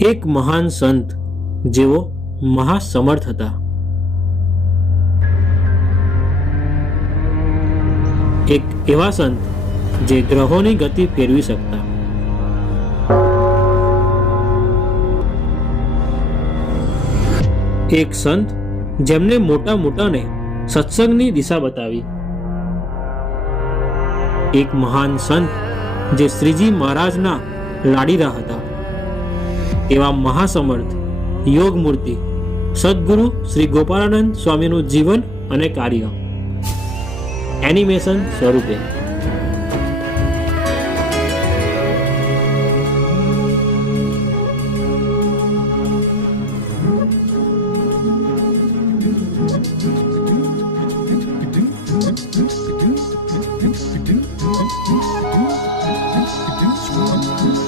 એક મહાન સંત જેઓ મહાસમર્થ હતા. એક એવા સંત જે ગ્રહોની ગતિ ફેરવી શકતા. એક સંત જેમને મોટા મોટાને સત્સંગની દિશા બતાવી. એક મહાન સંત જે શ્રીજી મહારાજના લાડીલા હતા. એવા મહાસમર્થ યોગ મૂર્તિ સદગુરુ શ્રી ગોપાળાનંદ સ્વામીનું જીવન અને કાર્ય એનિમેશન સ્વરૂપે